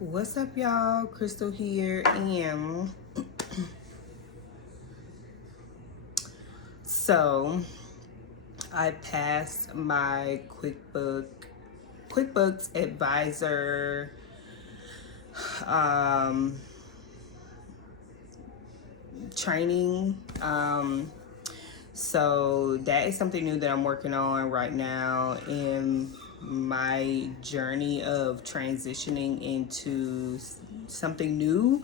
What's up, y'all? Crystal here, and so I passed my QuickBooks advisor um, training. So that is something new that I'm working on right now in my journey of transitioning into something new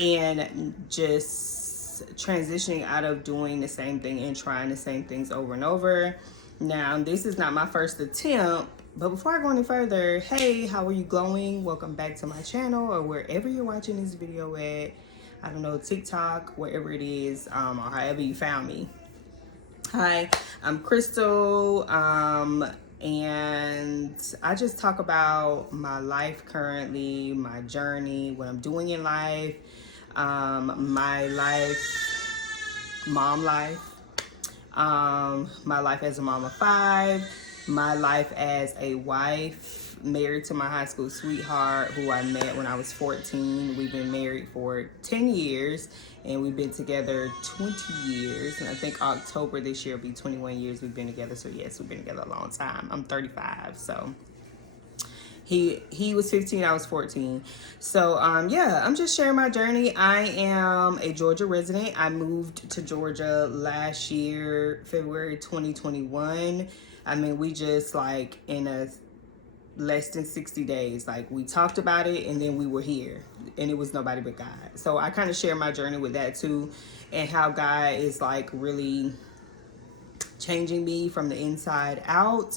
and just transitioning out of doing the same thing and trying the same things over and over. Now, this is not my first attempt, but before I go any further, hey, how are you glowing? Welcome back to my channel or wherever you're watching this video at. I don't know, TikTok, wherever it is, or however you found me. Hi, I'm Crystal, and I just talk about my life currently, my journey, what I'm doing in life, my life, mom life, my life as a mom of five, my life as a wife, married to my high school sweetheart who I met when I was 14. We've been married for 10 years and we've been together 20 years. And I think October this year will be 21 years we've been together. So yes, we've been together a long time. I'm 35, so he was 15, I was 14. So yeah, I'm just sharing my journey. I am a Georgia resident. I moved to Georgia last year, February 2021. I mean, we just like in a less than 60 days, like we talked about it and then we were here, and it was nobody but God. So I kind of share my journey with that too, and how God is like really changing me from the inside out.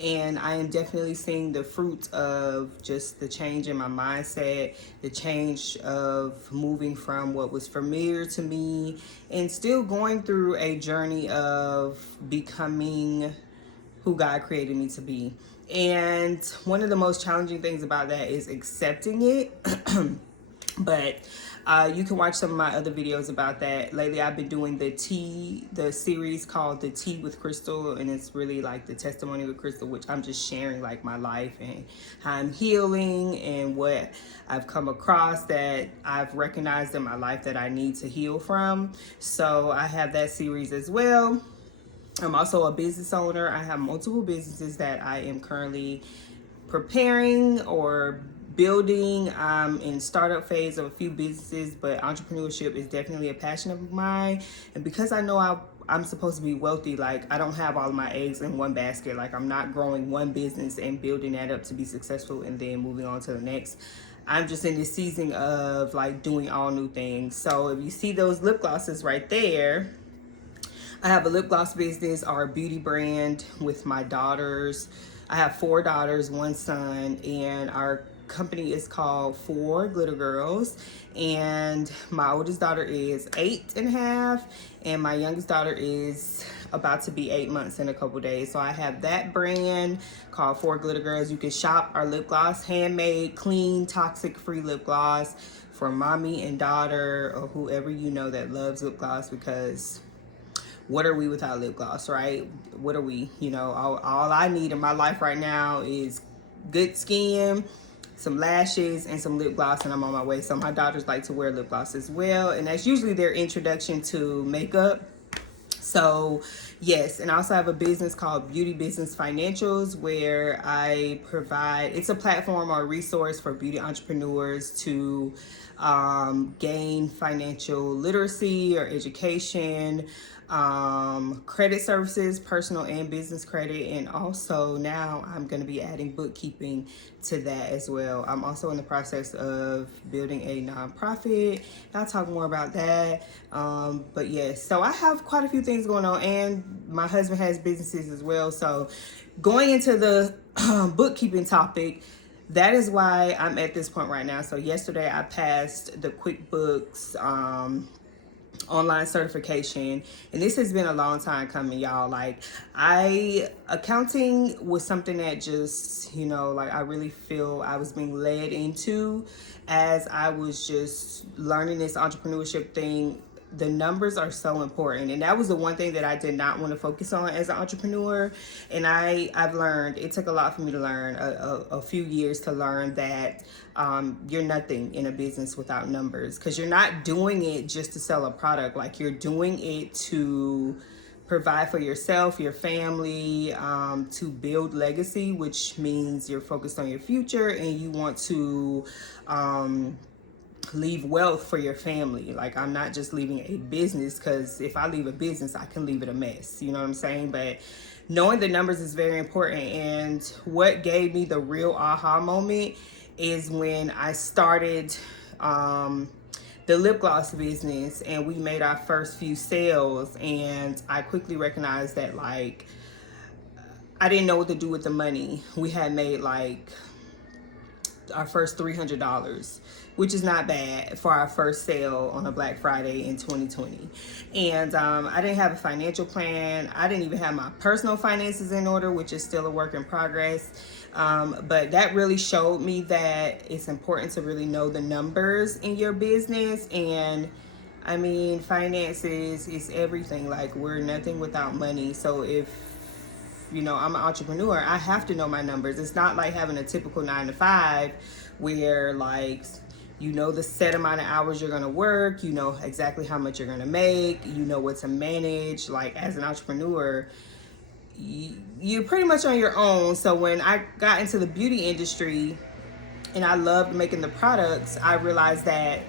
And I am definitely seeing the fruit of just the change in my mindset, the change of moving from what was familiar to me and still going through a journey of becoming who God created me to be. And one of the most challenging things about that is accepting it. But you can watch some of my other videos about that. Lately, I've been doing the series called The Tea with Crystal, and it's really like the testimony with Crystal, which I'm just sharing like my life and how I'm healing and what I've come across that I've recognized in my life that I need to heal from. So I have that series as well. I'm also a business owner. I have multiple businesses that I am currently preparing or building. I'm in startup phase of a few businesses, but entrepreneurship is definitely a passion of mine. And because I know I'm supposed to be wealthy, like I don't have all of my eggs in one basket. Like I'm not growing one business and building that up to be successful and then moving on to the next. I'm just in this season of like doing all new things. So if you see those lip glosses right there, I have a lip gloss business or a beauty brand with my daughters. I have 4 daughters, 1 son, and our company is called 4 Glitter Girls. And my oldest daughter is 8.5, and my youngest daughter is about to be 8 months in a couple days. So I have that brand called 4 Glitter Girls. You can shop our lip gloss, handmade, clean, toxic-free lip gloss for mommy and daughter or whoever you know that loves lip gloss, because what are we without lip gloss, right? What are we? You know, all I need in my life right now is good skin, some lashes, and some lip gloss, and I'm on my way. So my daughters like to wear lip gloss as well, and that's usually their introduction to makeup. So yes, and I also have a business called Beauty Business Financials, where I provide, it's a platform or a resource for beauty entrepreneurs to gain financial literacy or education, credit services, personal and business credit, and also now I'm going to be adding bookkeeping to that as well. I'm also in the process of building a nonprofit. I'll talk more about that. But yes, so I have quite a few things going on, and my husband has businesses as well. So going into the bookkeeping topic, that is why I'm at this point right now. So yesterday I passed the QuickBooks online certification, and this has been a long time coming, y'all. Like accounting was something that just, you know, like I really feel I was being led into as I was just learning this entrepreneurship thing the numbers are so important. And that was the one thing that I did not want to focus on as an entrepreneur. And I've learned, it took a lot for me to learn, a few years to learn that you're nothing in a business without numbers, because you're not doing it just to sell a product. Like, you're doing it to provide for yourself, your family, to build legacy, which means you're focused on your future and you want to leave wealth for your family. Like, I'm not just leaving a business, because if I leave a business, I can leave it a mess. You know what I'm saying? But knowing the numbers is very important. And what gave me the real aha moment is when I started the lip gloss business, and we made our first few sales, and I quickly recognized that, like, I didn't know what to do with the money. We had made like our first $300, which is not bad for our first sale on a Black Friday in 2020. And I didn't have a financial plan. I didn't even have my personal finances in order, which is still a work in progress. But that really showed me that it's important to really know the numbers in your business. And I mean, finances is everything. Like, we're nothing without money. So if, you know, I'm an entrepreneur, I have to know my numbers. It's not like having a typical 9-to-5 where, like, you know the set amount of hours you're going to work, you know exactly how much you're going to make, you know what to manage. Like, as an entrepreneur, you're pretty much on your own. So when I got into the beauty industry and I loved making the products, I realized that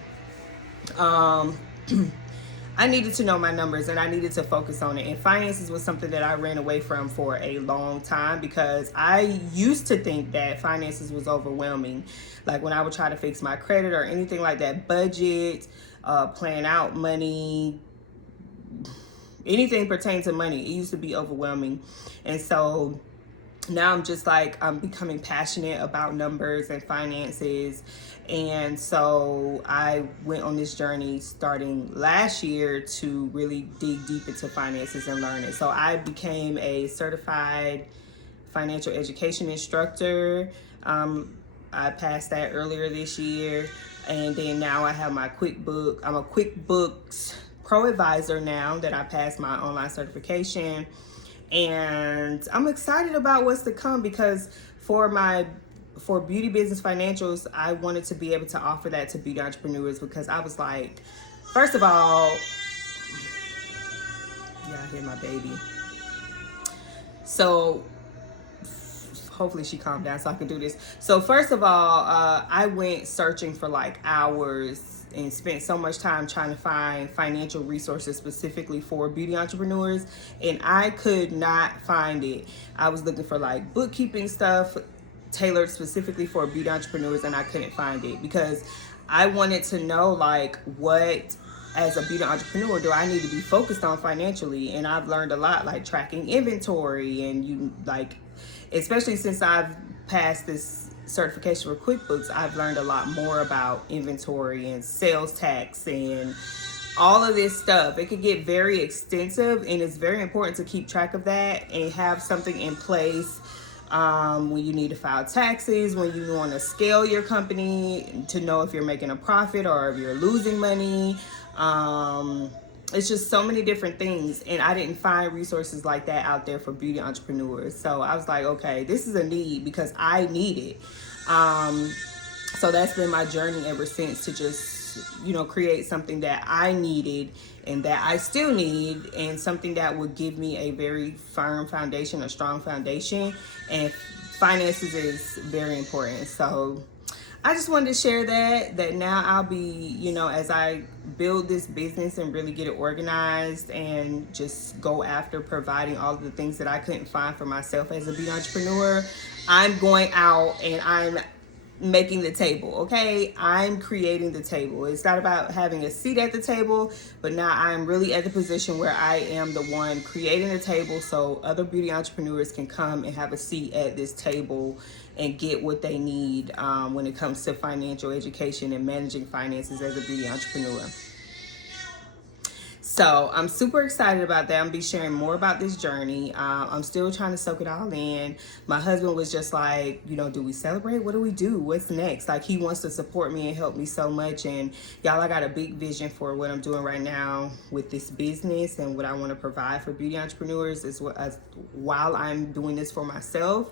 I needed to know my numbers and I needed to focus on it. And finances was something that I ran away from for a long time, because I used to think that finances was overwhelming. Like, when I would try to fix my credit or anything like that, budget, plan out money, anything pertaining to money, it used to be overwhelming. And so now I'm just like, I'm becoming passionate about numbers and finances. And so I went on this journey starting last year to really dig deep into finances and learn it. So I became a certified financial education instructor. I passed that earlier this year. And then now I have my QuickBooks. I'm a QuickBooks Pro Advisor now that I passed my online certification. And I'm excited about what's to come, because for beauty business financials, I wanted to be able to offer that to beauty entrepreneurs, because I was like, first of all, yeah, I hear my baby. So hopefully she calmed down so I can do this. So first of all, I went searching for like hours and spent so much time trying to find financial resources specifically for beauty entrepreneurs, and I could not find it. I was looking for like bookkeeping stuff tailored specifically for beauty entrepreneurs, and I couldn't find it, because I wanted to know, like, what, as a beauty entrepreneur, do I need to be focused on financially. And I've learned a lot, like tracking inventory, and you, like, especially since I've passed this certification for QuickBooks, I've learned a lot more about inventory and sales tax and all of this stuff. It could get very extensive, and it's very important to keep track of that and have something in place when you need to file taxes, when you want to scale your company, to know if you're making a profit or if you're losing money. It's just so many different things, and I didn't find resources like that out there for beauty entrepreneurs. So I was like, okay, this is a need, because I need it. So that's been my journey ever since, to just, you know, create something that I needed and that I still need, and something that would give me a very firm foundation, a strong foundation. And finances is very important. So I just wanted to share that now I'll be, you know, as I build this business and really get it organized and just go after providing all of the things that I couldn't find for myself as a beauty entrepreneur, I'm going out and I'm making the table, okay? I'm creating the table. It's not about having a seat at the table, but now I'm really at the position where I am the one creating the table, so other beauty entrepreneurs can come and have a seat at this table and get what they need when it comes to financial education and managing finances as a beauty entrepreneur. So I'm super excited about that. I'm gonna be sharing more about this journey. I'm still trying to soak it all in. My husband was just like, do we celebrate? What do we do? What's next? Like, he wants to support me and help me so much. And y'all, I got a big vision for what I'm doing right now with this business and what I want to provide for beauty entrepreneurs as while I'm doing this for myself.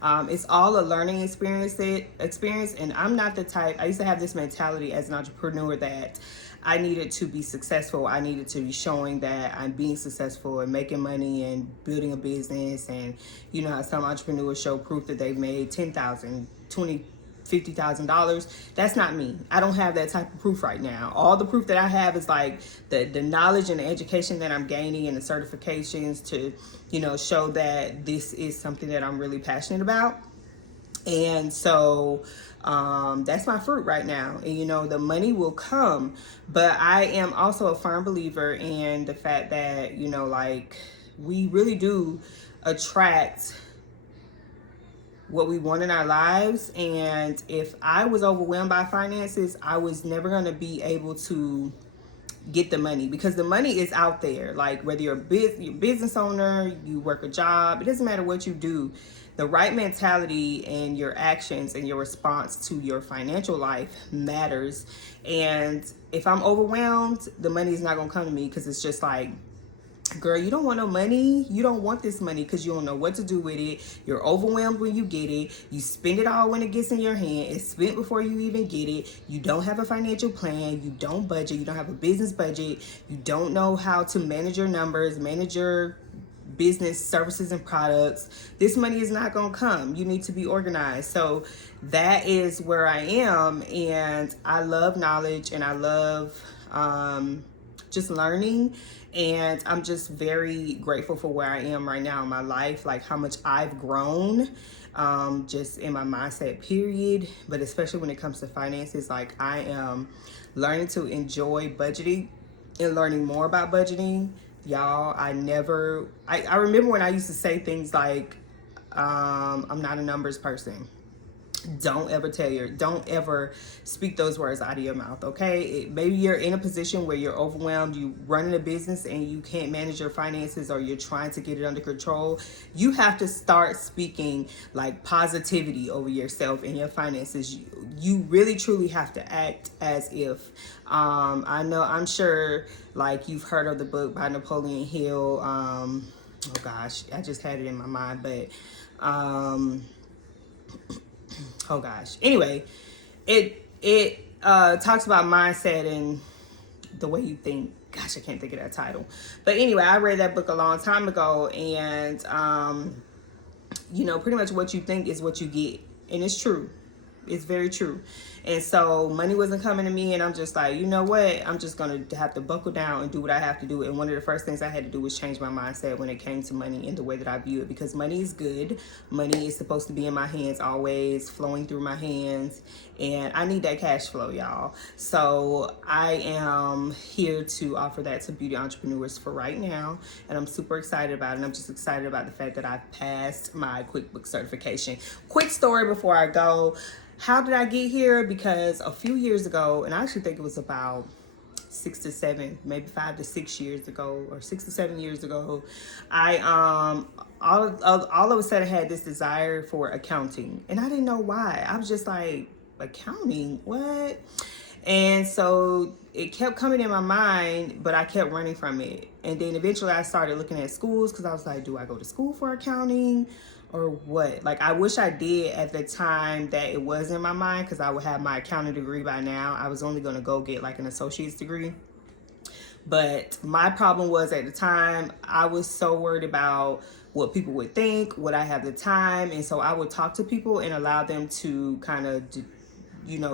It's all a learning experience, and I'm not the type. I used to have this mentality as an entrepreneur that I needed to be successful. I needed to be showing that I'm being successful and making money and building a business. And you know how some entrepreneurs show proof that they've made $10,000, $20,000, $50,000. That's not me. I don't have that type of proof right now. All the proof that I have is like the knowledge and the education that I'm gaining and the certifications to, show that this is something that I'm really passionate about. And so that's my fruit right now. And the money will come, but I am also a firm believer in the fact that, like, we really do attract what we want in our lives. And if I was overwhelmed by finances, I was never going to be able to get the money, because the money is out there. Like, whether you're a business owner, you work a job, it doesn't matter what you do. The right mentality and your actions and your response to your financial life matters. And if I'm overwhelmed, the money is not going to come to me, because it's just like, girl, you don't want no money. You don't want this money because you don't know what to do with it. You're overwhelmed when you get it. You spend it all when it gets in your hand. It's spent before you even get it. You don't have a financial plan. You don't budget. You don't have a business budget. You don't know how to manage your numbers, manage your business services and products. This money is not going to come. You need to be organized. So that is where I am. And I love knowledge, and I love just learning. And I'm just very grateful for where I am right now in my life, like how much I've grown, just in my mindset, period. But especially when it comes to finances, like, I am learning to enjoy budgeting and learning more about budgeting. Y'all, I remember when I used to say things like, I'm not a numbers person. Don't ever speak those words out of your mouth, okay? Maybe you're in a position where you're overwhelmed, you running a business and you can't manage your finances, or you're trying to get it under control. You have to start speaking like positivity over yourself and your finances. You really truly have to act as if, I'm sure, like, you've heard of the book by Napoleon Hill. Oh gosh, I just had it in my mind, but oh gosh. Anyway, it talks about mindset and the way you think. Gosh, I can't think of that title. But anyway, I read that book a long time ago, and pretty much what you think is what you get. And it's true. It's very true. And so money wasn't coming to me, and I'm just like, you know what? I'm just going to have to buckle down and do what I have to do. And one of the first things I had to do was change my mindset when it came to money and the way that I view it, because money is good. Money is supposed to be in my hands always, flowing through my hands. And I need that cash flow, y'all. So I am here to offer that to beauty entrepreneurs for right now. And I'm super excited about it. And I'm just excited about the fact that I passed my Quickbooks certification. Quick story before I go. How did I get here? Because a few years ago, and I actually think it was about 6 to 7, maybe 5 to 6 years ago, or 6 to 7 years ago, I all of a sudden had this desire for accounting, and I didn't know why. I was just like, accounting, what? And so it kept coming in my mind, but I kept running from it. And then eventually I started looking at schools, because I was like, do I go to school for accounting or what? Like, I wish I did at the time that it was in my mind, because I would have my accounting degree by now. I was only going to go get like an associate's degree. But my problem was, at the time, I was so worried about what people would think, would I have the time? And so I would talk to people and allow them to kind of,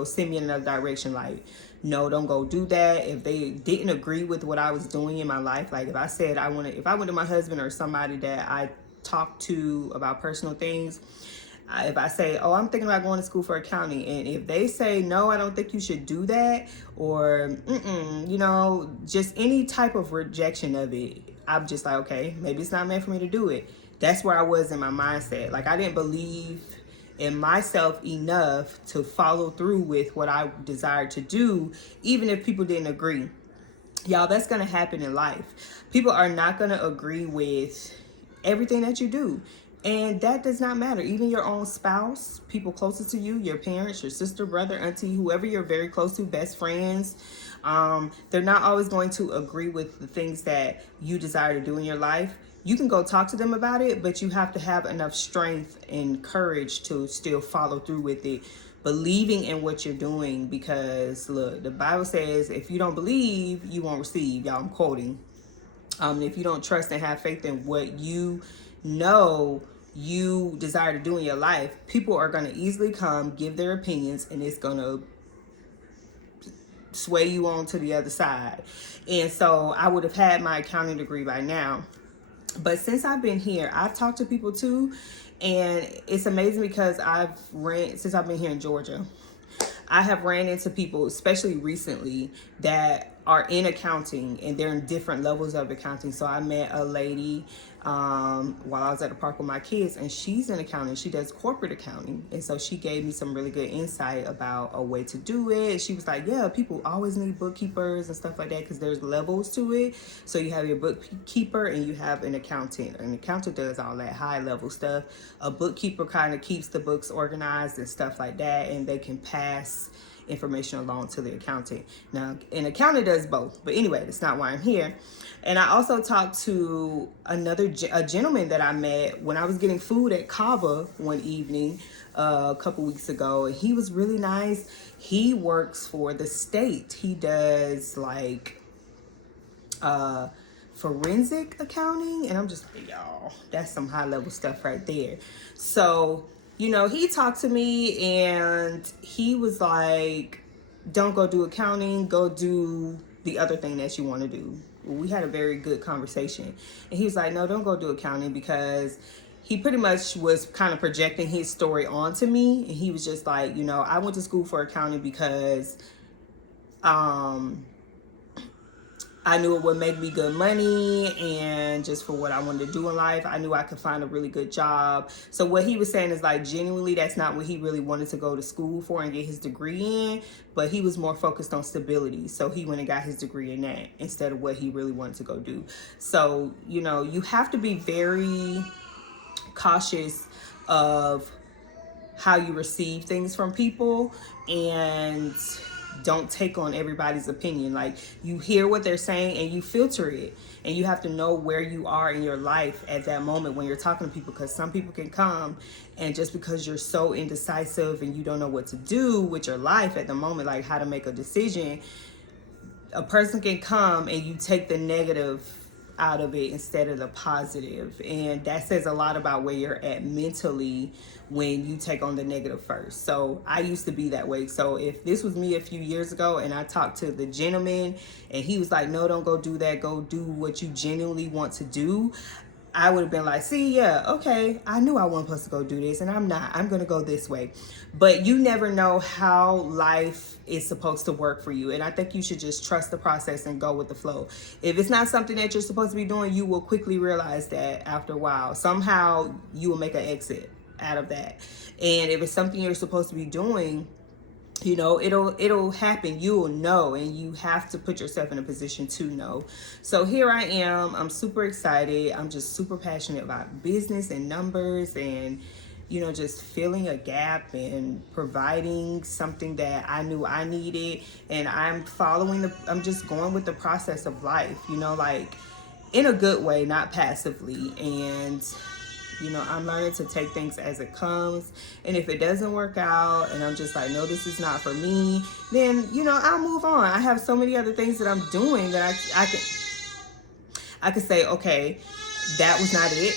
send me in another direction. Like, no, don't go do that. If they didn't agree with what I was doing in my life, like if I said if I went to my husband or somebody that I talked to about personal things, if I say, oh, I'm thinking about going to school for accounting, and if they say, no, I don't think you should do that, or, just any type of rejection of it, I'm just like, okay, maybe it's not meant for me to do it. That's where I was in my mindset. Like, I didn't believe in myself enough to follow through with what I desired to do, even if people didn't agree. Y'all, that's going to happen in life. People are not going to agree with everything that you do. And that does not matter. Even your own spouse, people closest to you, your parents, your sister, brother, auntie, whoever you're very close to, best friends, they're not always going to agree with the things that you desire to do in your life. You can go talk to them about it, but you have to have enough strength and courage to still follow through with it, believing in what you're doing. Because look, the Bible says, if you don't believe, you won't receive. Y'all, I'm quoting. If you don't trust and have faith in what you know you desire to do in your life, people are going to easily come, give their opinions, and it's going to sway you on to the other side. And so I would have had my accounting degree by now. But since I've been here, I've talked to people too. And it's amazing because since I've been here in Georgia, I have ran into people, especially recently, that are in accounting, and they're in different levels of accounting. So I met a lady while I was at the park with my kids, and she's in accounting. She does corporate accounting. And so she gave me some really good insight about a way to do it. She was like, yeah, people always need bookkeepers and stuff like that because there's levels to it. So you have your bookkeeper and you have an accountant. An accountant does all that high level stuff. A bookkeeper kind of keeps the books organized and stuff like that, and they can pass information along to the accountant. Now, an accountant does both, but anyway, that's not why I'm here. And I also talked to a gentleman that I met when I was getting food at Kava one evening a couple weeks ago, and he was really nice. He works for the state. He does like forensic accounting, and I'm just like, y'all, that's some high level stuff right there. So he talked to me and he was like, don't go do accounting, go do the other thing that you want to do. We had a very good conversation. And he was like, no, don't go do accounting, because he pretty much was kind of projecting his story onto me. And he was just like, I went to school for accounting because I knew it would make me good money, and just for what I wanted to do in life, I knew I could find a really good job. So what he was saying is like, genuinely, that's not what he really wanted to go to school for and get his degree in, but he was more focused on stability. So he went and got his degree in that instead of what he really wanted to go do. So, you have to be very cautious of how you receive things from people, and don't take on everybody's opinion. Like, you hear what they're saying and you filter it, and you have to know where you are in your life at that moment when you're talking to people, because some people can come, and just because you're so indecisive and you don't know what to do with your life at the moment, like how to make a decision, a person can come and you take the negative out of it instead of the positive. And that says a lot about where you're at mentally when you take on the negative first. So I used to be that way. So if this was me a few years ago and I talked to the gentleman and he was like, no, don't go do that, go do what you genuinely want to do, I would have been like, see, yeah, okay, I knew I wasn't supposed to go do this, and I'm not. I'm going to go this way. But you never know how life is supposed to work for you. And I think you should just trust the process and go with the flow. If it's not something that you're supposed to be doing, you will quickly realize that after a while. Somehow you will make an exit out of that. And if it's something you're supposed to be doing, it'll happen. You'll know, and you have to put yourself in a position to know. So here I am. I'm super excited. I'm just super passionate about business and numbers, and just filling a gap and providing something that I knew I needed. And I'm just going with the process of life, like in a good way, not passively. And I'm learning to take things as it comes. And if it doesn't work out and I'm just like, no, this is not for me, then, I'll move on. I have so many other things that I'm doing that I could say, okay, that was not it,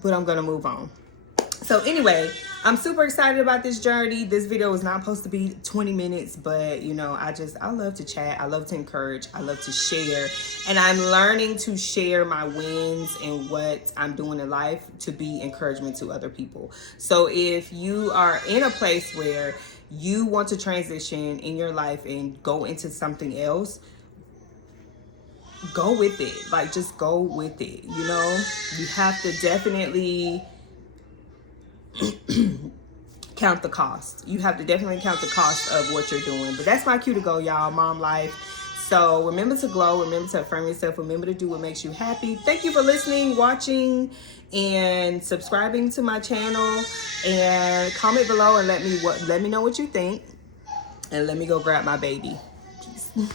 but I'm going to move on. So anyway, I'm super excited about this journey. This video was not supposed to be 20 minutes, but I love to chat. I love to encourage. I love to share. And I'm learning to share my wins and what I'm doing in life to be encouragement to other people. So if you are in a place where you want to transition in your life and go into something else, go with it. Like, just go with it. You have to definitely count the cost. You have to definitely count the cost of what you're doing. But that's my cue to go, y'all. Mom life. So remember to glow, remember to affirm yourself, remember to do what makes you happy. Thank you for listening, watching, and subscribing to my channel. And comment below and let me know what you think. And let me go grab my baby. Peace.